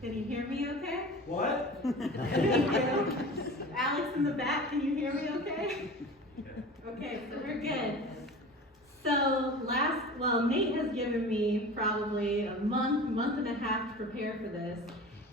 Can you hear me okay? What? Thank you. Alex in the back, can you hear me okay? Okay, so we're good. So Nate has given me probably a month and a half to prepare for this.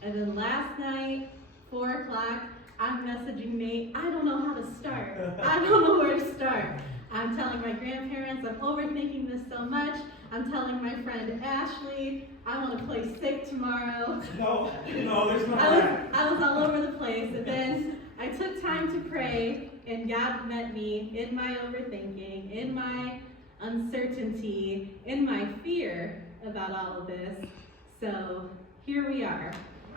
And then last night, 4 o'clock, I'm messaging Nate, I don't know how to start. I don't know where to start. I'm telling my grandparents I'm overthinking this so much. I'm telling my friend Ashley I want to play sick tomorrow. No, there's no that. I was all over the place. And then I took time to pray, and God met me in my overthinking, in my uncertainty, in my fear about all of this. So here we are.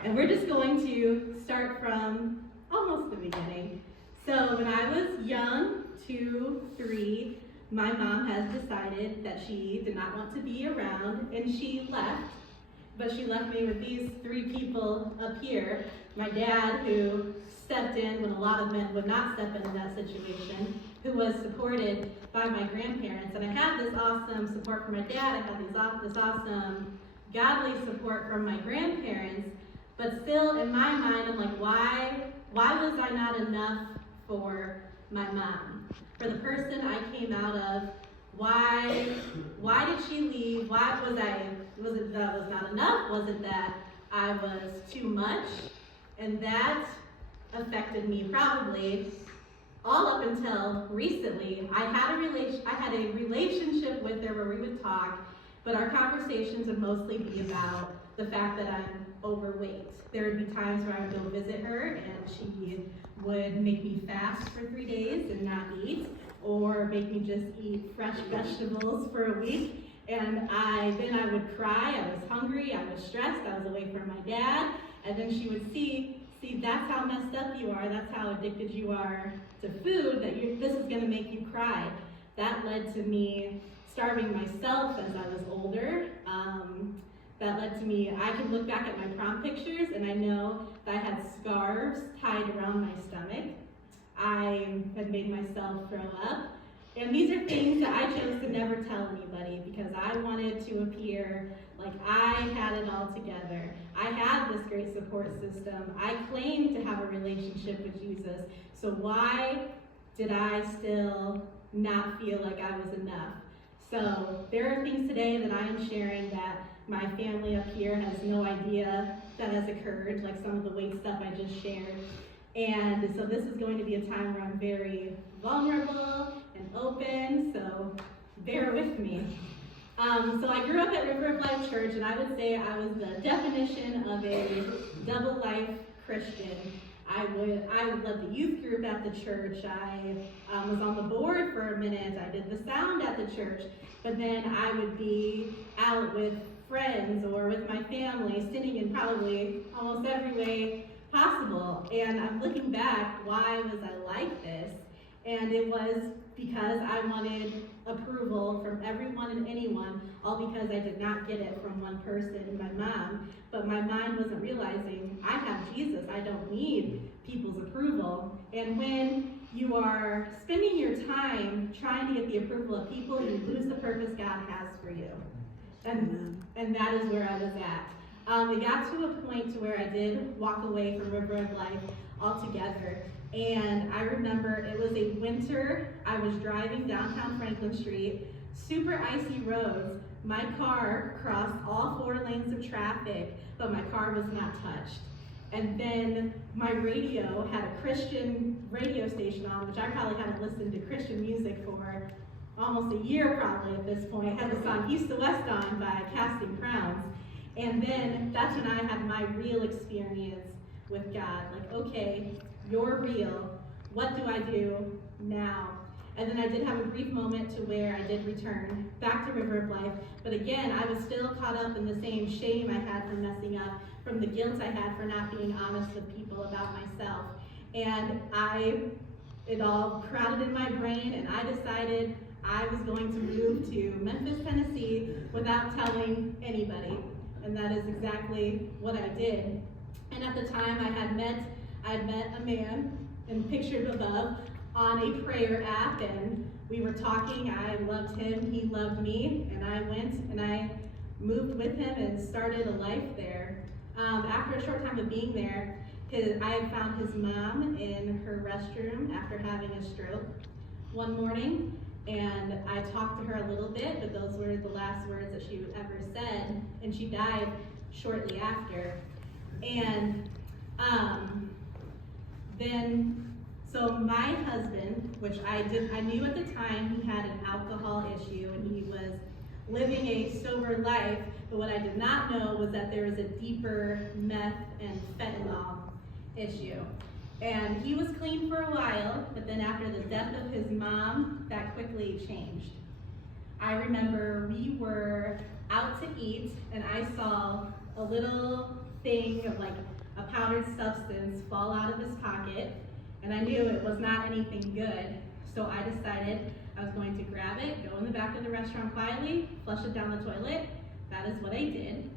And we're just going to start from almost the beginning. So when I was young, 2, 3, my mom has decided that she did not want to be around, and she left. But she left me with these 3 people up here. My dad, who stepped in when a lot of men would not step in that situation, who was supported by my grandparents. And I had this awesome support from my dad. I had this awesome godly support from my grandparents. But still, in my mind, I'm like, why was I not enough for my mom? For the person I came out of, why did she leave? Was it that I was not enough? Was it that I was too much? And that affected me probably all up until recently. I had a relationship with her where we would talk, but our conversations would mostly be about the fact that I'm overweight. There would be times where I would go visit her and she would make me fast for 3 days and not eat, or make me just eat fresh vegetables for a week. And then I would cry. I was hungry, I was stressed, I was away from my dad. And then she would see, that's how messed up you are, that's how addicted you are to food, this is gonna make you cry. That led to me starving myself as I was older. That led to me, I can look back at my prom pictures and I know that I had scarves tied around my stomach. I had made myself throw up. And these are things that I chose to never tell anybody because I wanted to appear like I had it all together. I had this great support system. I claimed to have a relationship with Jesus. So why did I still not feel like I was enough? So there are things today that I am sharing that my family up here has no idea that has occurred, like some of the weight stuff I just shared. And so this is going to be a time where I'm very vulnerable and open, so bear with me. So I grew up at River of Life Church, and I would say I was the definition of a double life Christian. I led the youth group at the church. I was on the board for a minute. I did the sound at the church, but then I would be out with friends or with my family, sitting in probably almost every way possible. And I'm looking back, why was I like this? And it was because I wanted approval from everyone and anyone, all because I did not get it from one person, my mom. But my mind wasn't realizing, I have Jesus, I don't need people's approval. And when you are spending your time trying to get the approval of people, you lose the purpose God has for you. And that is where I was at. It got to a point to where I did walk away from River of Life altogether. And I remember it was a winter. I was driving downtown Franklin Street, super icy roads. My car crossed all 4 lanes of traffic, but my car was not touched. And then my radio had a Christian radio station on, which I probably hadn't listened to Christian music for almost a year probably at this point. I had the song East to West on by Casting Crowns. And then that's when I had my real experience with God. Like, okay, you're real. What do I do now? And then I did have a brief moment to where I did return back to River of Life. But again, I was still caught up in the same shame I had from messing up, from the guilt I had for not being honest with people about myself. And it all crowded in my brain, and I decided I was going to move to Memphis, Tennessee without telling anybody. And that is exactly what I did. And at the time I had met a man, and pictured above, on a prayer app, and we were talking. I loved him, he loved me, and I went and I moved with him and started a life there. After a short time of being there, I found his mom in her restroom after having a stroke one morning, and I talked to her a little bit, but those were the last words that she ever said, and she died shortly after. And so my husband, which I knew at the time he had an alcohol issue and he was living a sober life, but what I did not know was that there was a deeper meth and fentanyl issue. And he was clean for a while, but then after the death of his mom, that quickly changed. I remember we were out to eat and I saw a little thing of like a powdered substance fall out of his pocket, and I knew it was not anything good. So I decided I was going to grab it, go in the back of the restaurant quietly, flush it down the toilet. That is what I did.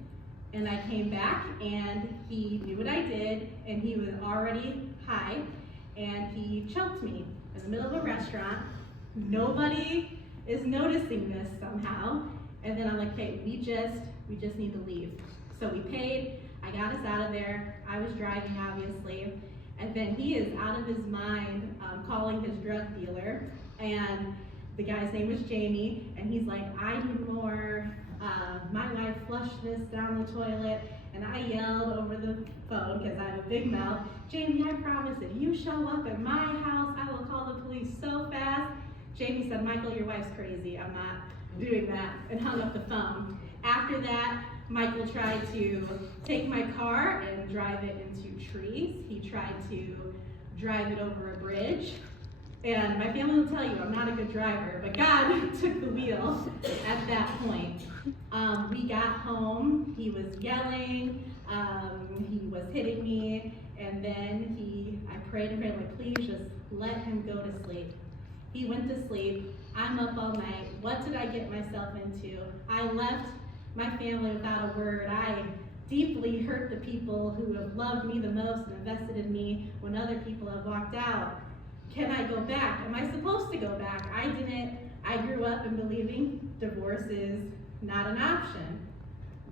And I came back and he knew what I did, and he was already high, and he choked me in the middle of a restaurant. Nobody is noticing this somehow. And then I'm like, hey, we just need to leave. So we paid, I got us out of there. I was driving, obviously. And then he is out of his mind, calling his drug dealer. And the guy's name was Jamie. And he's like, I need more. My wife flushed this down the toilet. And I yelled over the phone, because I have a big mouth, Jamie, I promise if you show up at my house, I will call the police so fast. Jamie said, Michael, your wife's crazy. I'm not doing that, and hung up the phone. After that, Michael tried to take my car and drive it into trees. He tried to drive it over a bridge. And my family will tell you I'm not a good driver, but God took the wheel at that point. We got home, he was yelling, he was hitting me, and then I prayed and prayed, like, please just let him go to sleep. He went to sleep. I'm up all night. What did I get myself into? I left my family without a word. I deeply hurt the people who have loved me the most and invested in me when other people have walked out. Can I go back? Am I supposed to go back? I didn't. I grew up in believing divorce is not an option.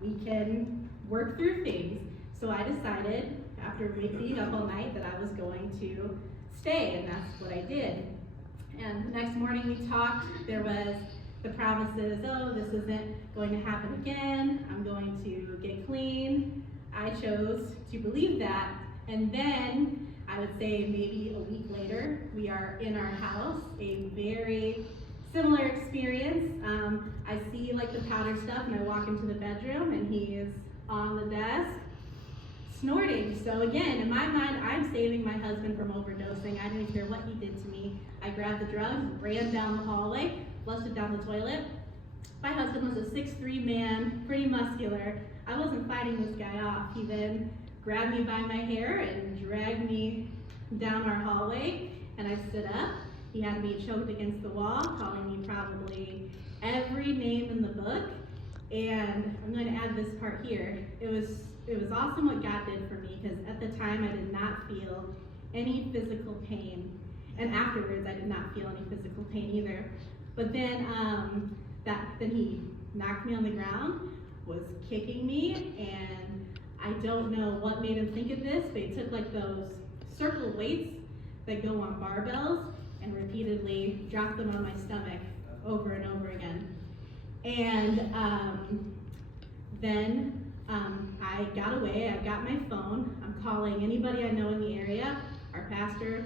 We can work through things. So I decided, after being up all night, that I was going to stay, and that's what I did. And the next morning we talked. There was the promises, oh, this isn't going to happen again. I'm going to get clean. I chose to believe that. And then, I would say maybe a week later, we are in our house, a very similar experience. I see like the powder stuff, and I walk into the bedroom and he is on the desk snorting. So again, in my mind, I'm saving my husband from overdosing. I didn't care what he did to me. I grabbed the drugs, ran down the hallway, flushed it down the toilet. My husband was a 6'3" man, pretty muscular. I wasn't fighting this guy off. He then grabbed me by my hair and dragged me down our hallway, and I stood up. He had me choked against the wall, calling me probably every name in the book. And I'm going to add this part here. It was awesome what God did for me, because at the time I did not feel any physical pain. And afterwards I did not feel any physical pain either. But then then he knocked me on the ground, was kicking me, and I don't know what made him think of this, but he took like those circle weights that go on barbells and repeatedly dropped them on my stomach over and over again. And then I got away. I got my phone. I'm calling anybody I know in the area, our pastor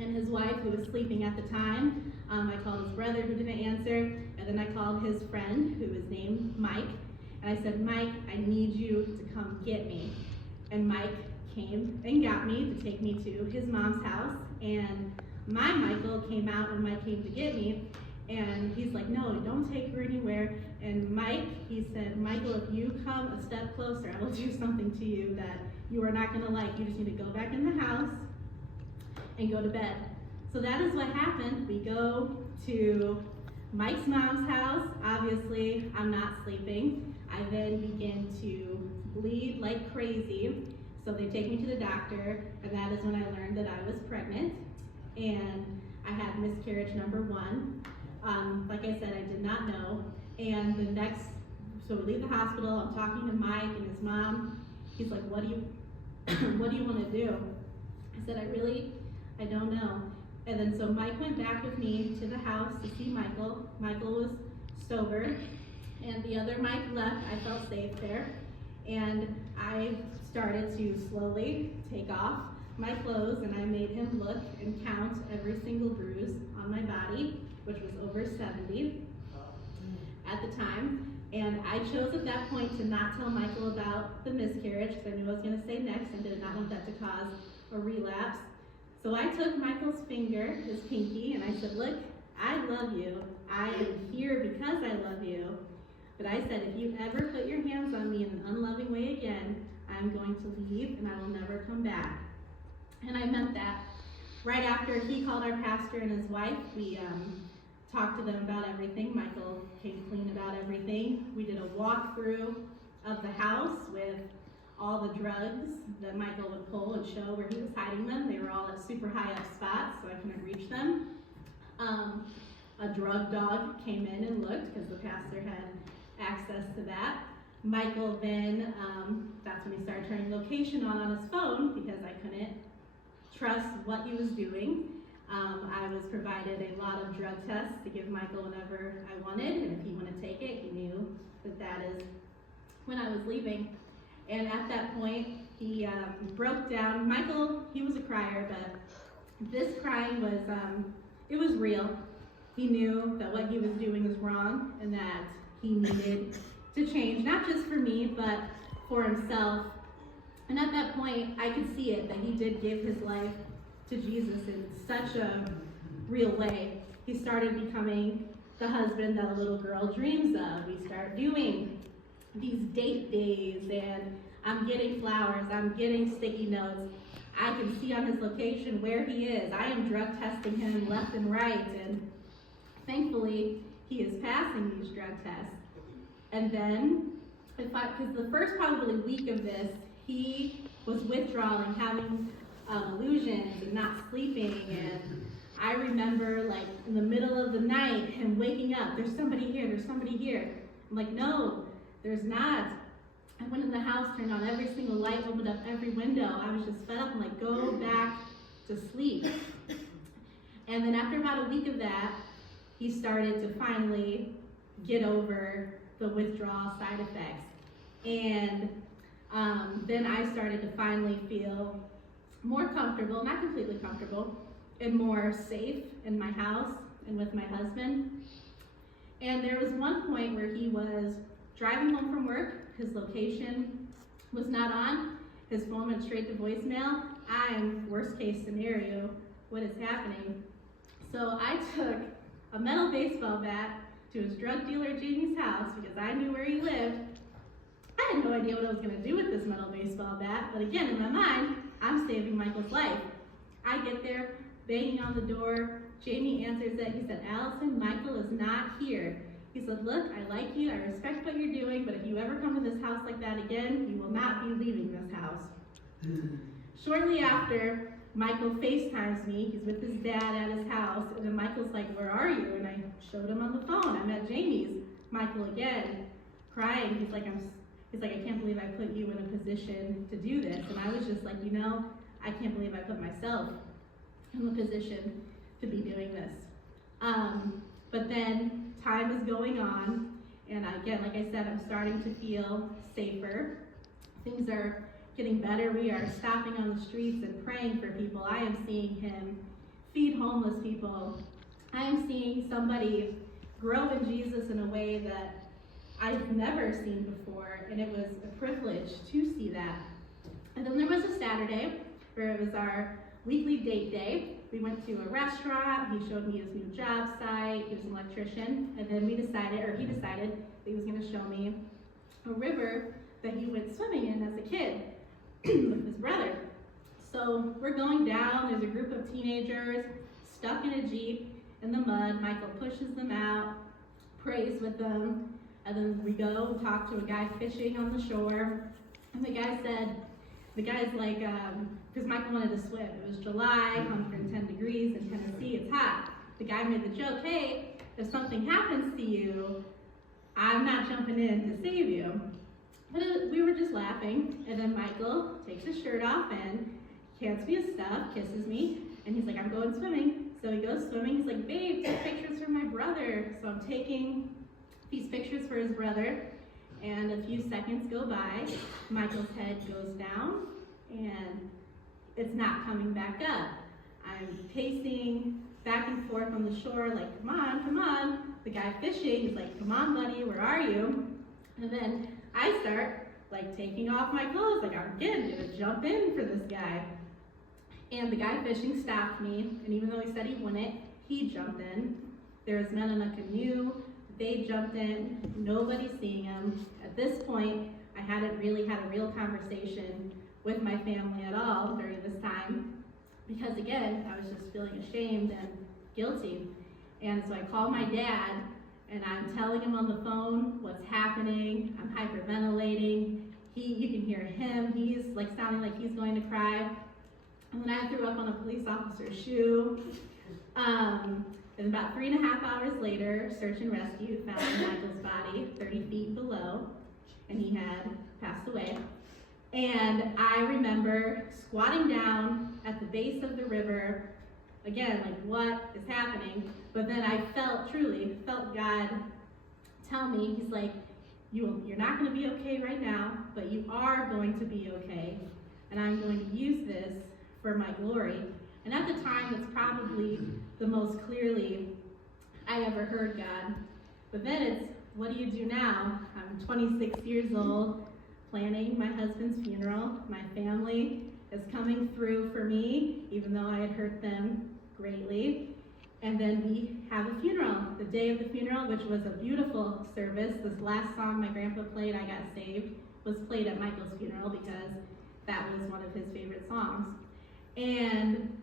and his wife who was sleeping at the time. I called his brother who didn't answer, and then I called his friend who was named Mike. And I said, Mike, I need you to come get me. And Mike came and got me to take me to his mom's house. And my Michael came out when Mike came to get me. And he's like, no, don't take her anywhere. And Mike, he said, Michael, if you come a step closer, I will do something to you that you are not gonna like. You just need to go back in the house and go to bed. So that is what happened. We go to Mike's mom's house. Obviously, I'm not sleeping. I then begin to bleed like crazy. So they take me to the doctor, and that is when I learned that I was pregnant. And I had miscarriage number 1. Like I said, I did not know. And so we leave the hospital, I'm talking to Mike and his mom, He's like, what do you want to do? I said, I don't know. And then so Mike went back with me to the house to see Michael. Michael was sober, and the other Mike left. I felt safe there. And I started to slowly take off my clothes, and I made him look and count every single bruise on my body, which was over 70 at the time. And I chose at that point to not tell Michael about the miscarriage, because I knew I was going to say next and did not want that to cause a relapse. So I took Michael's finger, his pinky, and I said, look, I love you. I am here because I love you. But I said, if you ever put your hands on me in an unloving way again, I'm going to leave and I will never come back. And I meant that. Right after he called our pastor and his wife, we talked to them about everything. Michael came clean about everything. We did a walkthrough of the house with all the drugs that Michael would pull and show where he was hiding them. They were all at super high up spots, so I couldn't reach them. A drug dog came in and looked because the pastor had access to that. Michael then, that's when he started turning location on his phone because I couldn't trust what he was doing. I was provided a lot of drug tests to give Michael whenever I wanted, and if he wanted to take it, he knew that is when I was leaving. And at that point, he broke down. Michael, he was a crier, but this crying was, it was real. He knew that what he was doing was wrong and that he needed to change, not just for me, but for himself. And at that point, I could see it, that he did give his life to Jesus in such a real way. He started becoming the husband that a little girl dreams of. We start doing these date days, and I'm getting flowers, I'm getting sticky notes. I can see on his location where he is. I am drug testing him left and right, and thankfully, he is passing these drug tests. And then, because the first probably week of this, he was withdrawing, having illusions and not sleeping, and I remember like in the middle of the night, him waking up, there's somebody here, there's somebody here. I'm like, no, there's not. I went in the house, turned on every single light, opened up every window. I was just fed up. I'm like, go back to sleep. And then after about a week of that, he started to finally get over the withdrawal side effects. And then I started to finally feel more comfortable, not completely comfortable, and more safe in my house and with my husband. And there was one point where he was driving home from work, his location was not on, his phone went straight to voicemail. I'm worst case scenario, what is happening? So I took a metal baseball bat to his drug dealer Jamie's house because I knew where he lived. I had no idea what I was gonna do with this metal baseball bat, but again, in my mind, I'm saving Michael's life. I get there, banging on the door. Jamie answers it. He said, Allison, Michael is not here. He said, look, I like you, I respect what you're doing, but if you ever come to this house like that again, you will not be leaving this house. Shortly after, Michael FaceTimes me. He's with his dad at his house, and then Michael's like, where are you? And I showed him on the phone. I'm at Jamie's. Michael again, crying. He's like, I can't believe I put you in a position to do this. And I was just like, I can't believe I put myself in the position to be doing this. But then time is going on, and again, like I said, I'm starting to feel safer. Things are getting better. We are stopping on the streets and praying for people. I am seeing him feed homeless people. I am seeing somebody grow in Jesus in a way that I've never seen before, and it was a privilege to see that. And then there was a Saturday where it was our weekly date day. We went to a restaurant. He showed me his new job site. He was an electrician, and then he decided that he was going to show me a river that he went swimming in as a kid with his brother. So we're going down. There's a group of teenagers stuck in a Jeep in the mud. Michael pushes them out, prays with them, and then we go talk to a guy fishing on the shore. And the guy's like, because Michael wanted to swim. It was July, 110 degrees in Tennessee, it's hot. The guy made the joke, hey, if something happens to you, I'm not jumping in to save you. But we were just laughing, and then Michael takes his shirt off and hands me his stuff, kisses me, and he's like, I'm going swimming. So he goes swimming. He's like, babe, take pictures for my brother. So I'm taking these pictures for his brother, and a few seconds go by. Michael's head goes down, and it's not coming back up. I'm pacing back and forth on the shore, like, come on, come on. The guy fishing is like, come on, buddy, where are you? And then I start, like, taking off my clothes, like, I'm again gonna jump in for this guy. And the guy fishing stopped me, and even though he said he wouldn't, he jumped in. There was men in a canoe, they jumped in, nobody's seeing him. At this point, I hadn't really had a real conversation with my family at all during this time, because again, I was just feeling ashamed and guilty. And so I call my dad, and I'm telling him on the phone what's happening. I'm hyperventilating. You can hear him, he's like sounding like he's going to cry. And then I threw up on a police officer's shoe. And about 3.5 hours later, search and rescue found Michael's body 30 feet below, and he had passed away. And I remember squatting down at the base of the river, again, like, what is happening? But then I truly felt God tell me, he's like, you're not going to be okay right now, but you are going to be okay. And I'm going to use this for my glory. And at the time, that's probably the most clearly I ever heard God. But then it's, what do you do now? I'm 26 years old, planning my husband's funeral. My family is coming through for me, even though I had hurt them greatly. And then we have a funeral. The day of the funeral, which was a beautiful service. This last song my grandpa played, I Got Saved, was played at Michael's funeral because that was one of his favorite songs. And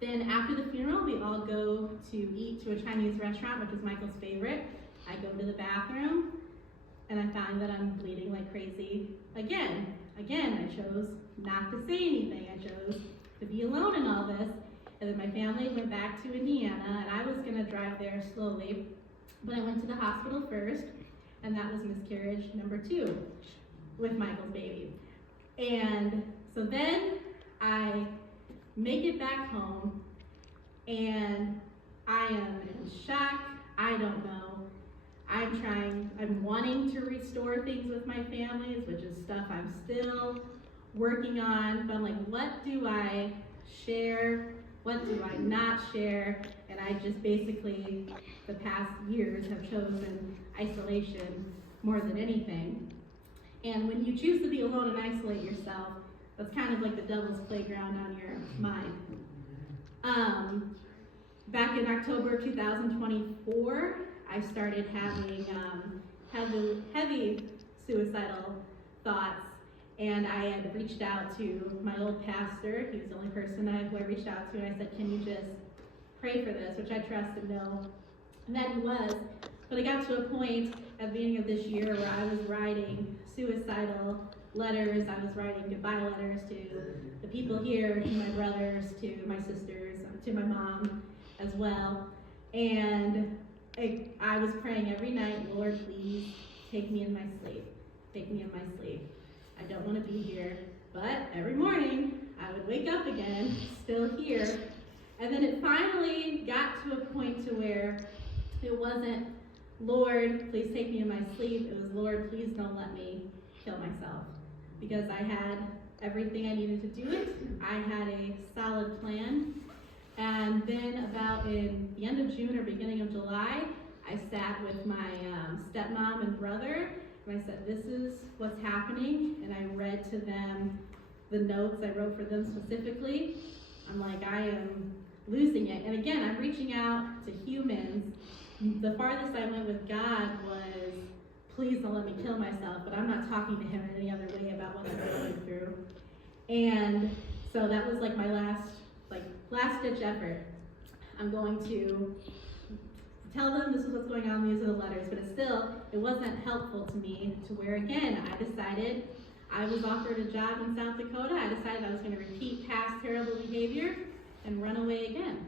then after the funeral, we all go to eat to a Chinese restaurant, which is Michael's favorite. I go to the bathroom, and I find that I'm bleeding like crazy again. I chose not to say anything. I chose to be alone in all this. And then my family went back to Indiana, and I was gonna drive there slowly, but I went to the hospital first, and that was miscarriage number 2 with Michael's baby. And so then I make it back home, and I am in shock. I don't know. I'm wanting to restore things with my families, which is stuff I'm still working on, but I'm like, what do I share? What do I not share? And I just basically, the past years, have chosen isolation more than anything. And when you choose to be alone and isolate yourself, that's kind of like the devil's playground on your mind. Back in October 2024, I started having heavy suicidal thoughts, and I had reached out to my old pastor. He was the only person who I reached out to, and I said, can you just pray for this, which I trust and know that he was. But I got to a point at the beginning of this year where I was writing suicidal letters. I was writing goodbye letters to the people here, to my brothers, to my sisters, to my mom as well. And I was praying every night, Lord, please take me in my sleep. Take me in my sleep. I don't want to be here. But every morning, I would wake up again, still here. And then it finally got to a point to where it wasn't, Lord, please take me in my sleep. It was, Lord, please don't let me kill myself. Because I had everything I needed to do it. I had a solid plan. And then about in the end of June or beginning of July, I sat with my stepmom and brother, and I said, this is what's happening. And I read to them the notes I wrote for them specifically. I'm like, I am losing it. And again, I'm reaching out to humans. The farthest I went with God was, please don't let me kill myself, but I'm not talking to him in any other way about what I'm going through. And so that was like my last ditch effort. I'm going to tell them this is what's going on, these are the letters, but it wasn't helpful to me, to where again, I decided, I was offered a job in South Dakota. I decided I was going to repeat past terrible behavior and run away again.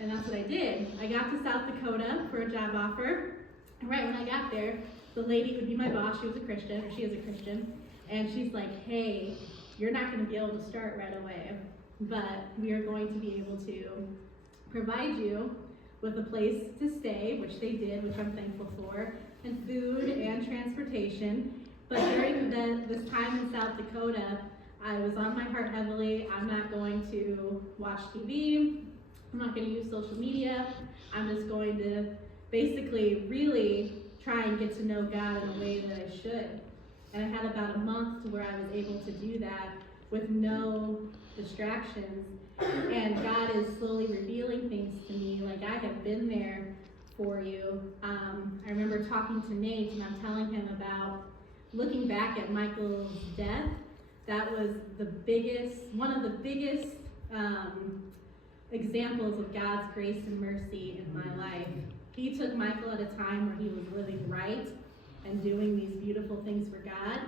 And that's what I did. I got to South Dakota for a job offer. And right when I got there, the lady would be my boss. She was a Christian, or she is a Christian. And she's like, hey, you're not going to be able to start right away, but we are going to be able to provide you with a place to stay, which they did, which I'm thankful for, and food and transportation. But during this time in South Dakota, I was on my heart heavily. I'm not going to watch TV. I'm not going to use social media. I'm just going to basically really try and get to know God in a way that I should. And I had about a month to where I was able to do that with no distractions. And God is slowly revealing things to me, like I have been there for you. I remember talking to Nate, and I'm telling him about looking back at Michael's death. That was one of the biggest examples of God's grace and mercy in my life. He took Michael at a time where he was living right and doing these beautiful things for God,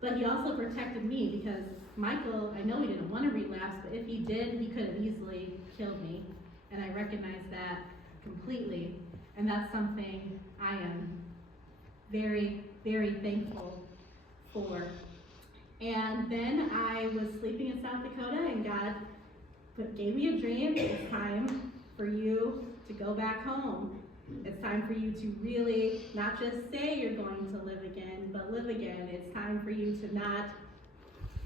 but he also protected me because Michael, I know he didn't want to relapse, but if he did, he could have easily killed me, and I recognize that completely, and that's something I am very, very thankful for. And then I was sleeping in South Dakota, and God gave me a dream. It's time for you to go back home. It's time for you to really not just say you're going to live again, but live again. It's time for you to not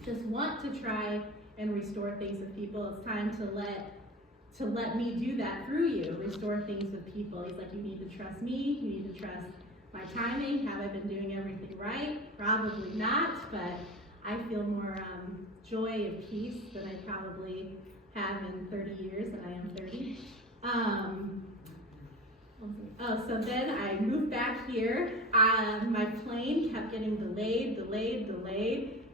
just want to try and restore things with people. It's time to let me do that through you, restore things with people. He's like, you need to trust me, you need to trust my timing. Have I been doing everything right? Probably not, but I feel more joy and peace than I probably have in 30 years, and I am 30. So then I moved back here. My plane kept getting delayed.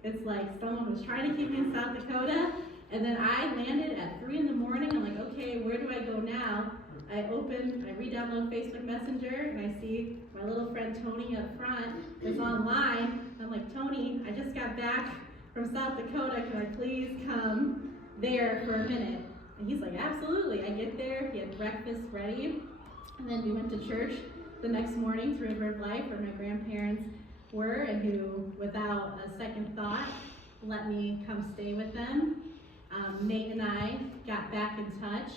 It's like someone was trying to keep me in South Dakota, and then I landed at 3 in the morning. I'm like, okay, where do I go now? I re-download Facebook Messenger, and I see my little friend Tony up front is online. I'm like, Tony, I just got back from South Dakota. Can I please come there for a minute? And he's like, absolutely. I get there, he had breakfast ready, and then we went to church the next morning to River of Life, where my grandparents were, and who, without a second thought, let me come stay with them. Nate and I got back in touch,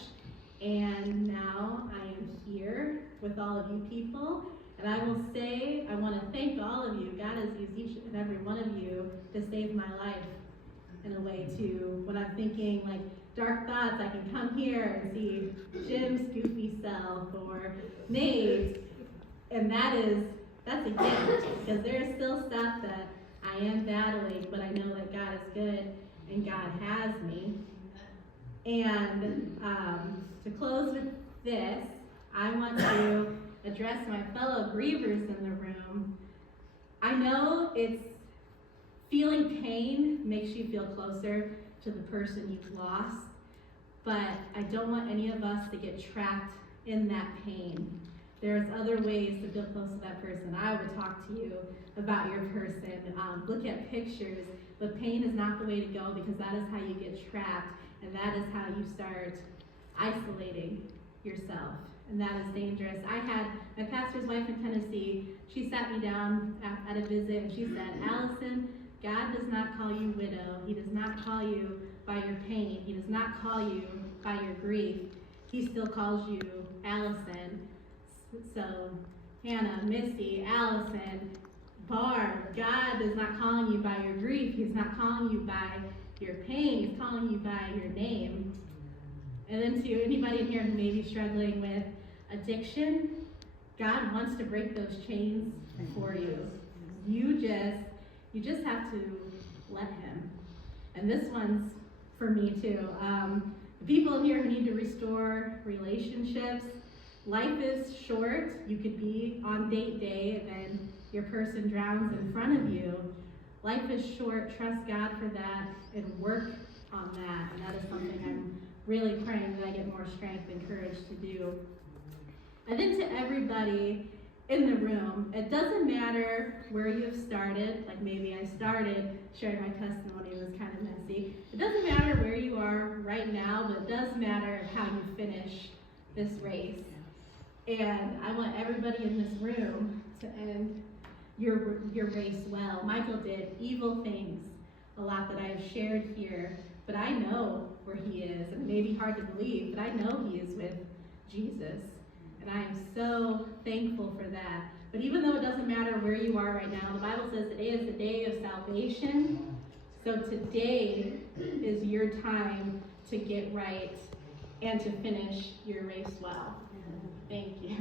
and now I am here with all of you people. And I will say, I want to thank all of you. God has used each and every one of you to save my life in a way too. When I'm thinking like dark thoughts, I can come here and see Jim's goofy self or Nate's, and that's a gift, because there's still stuff that I am battling, but I know that God is good and God has me. And to close with this, I want to address my fellow grievers in the room. I know it's feeling pain makes you feel closer to the person you've lost, but I don't want any of us to get trapped in that pain. There's other ways to feel close to that person. I would talk to you about your person, look at pictures, but pain is not the way to go, because that is how you get trapped, and that is how you start isolating yourself, and that is dangerous. I had my pastor's wife in Tennessee. She sat me down at a visit, and she said, Allison, God does not call you widow. He does not call you by your pain. He does not call you by your grief. He still calls you Allison. So Hannah, Misty, Allison, Barb, God is not calling you by your grief. He's not calling you by your pain. He's calling you by your name. And then to anybody in here who may be struggling with addiction, God wants to break those chains for you. You just have to let him. And this one's for me too. The people in here who need to restore relationships, life is short. You could be on date day and then your person drowns in front of you. Life is short. Trust God for that and work on that. And that is something I'm really praying that I get more strength and courage to do. And then to everybody in the room, it doesn't matter where you have started. Like maybe I started sharing my testimony, it was kind of messy. It doesn't matter where you are right now, but it does matter how you finish this race. And I want everybody in this room to end your race well. Michael did evil things, a lot that I have shared here, but I know where he is. And it may be hard to believe, but I know he is with Jesus. And I am so thankful for that. But even though it doesn't matter where you are right now, the Bible says today is the day of salvation. So today is your time to get right and to finish your race well. Thank you.